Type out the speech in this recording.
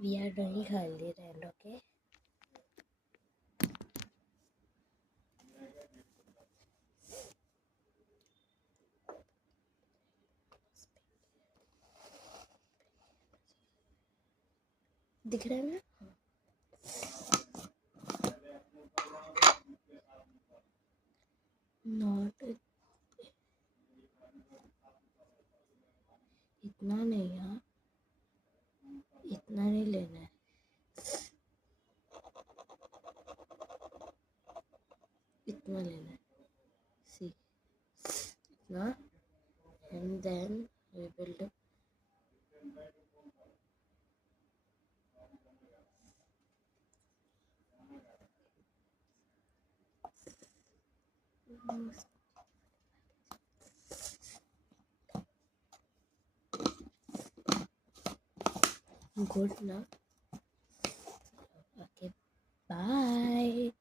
We are doing healthy and okay. दिख रहा है ना? नॉट इतना नहीं यार, इतना नहीं लेना है, इतना लेना है. See, इतना, and then we will do. Good now. Okay, bye.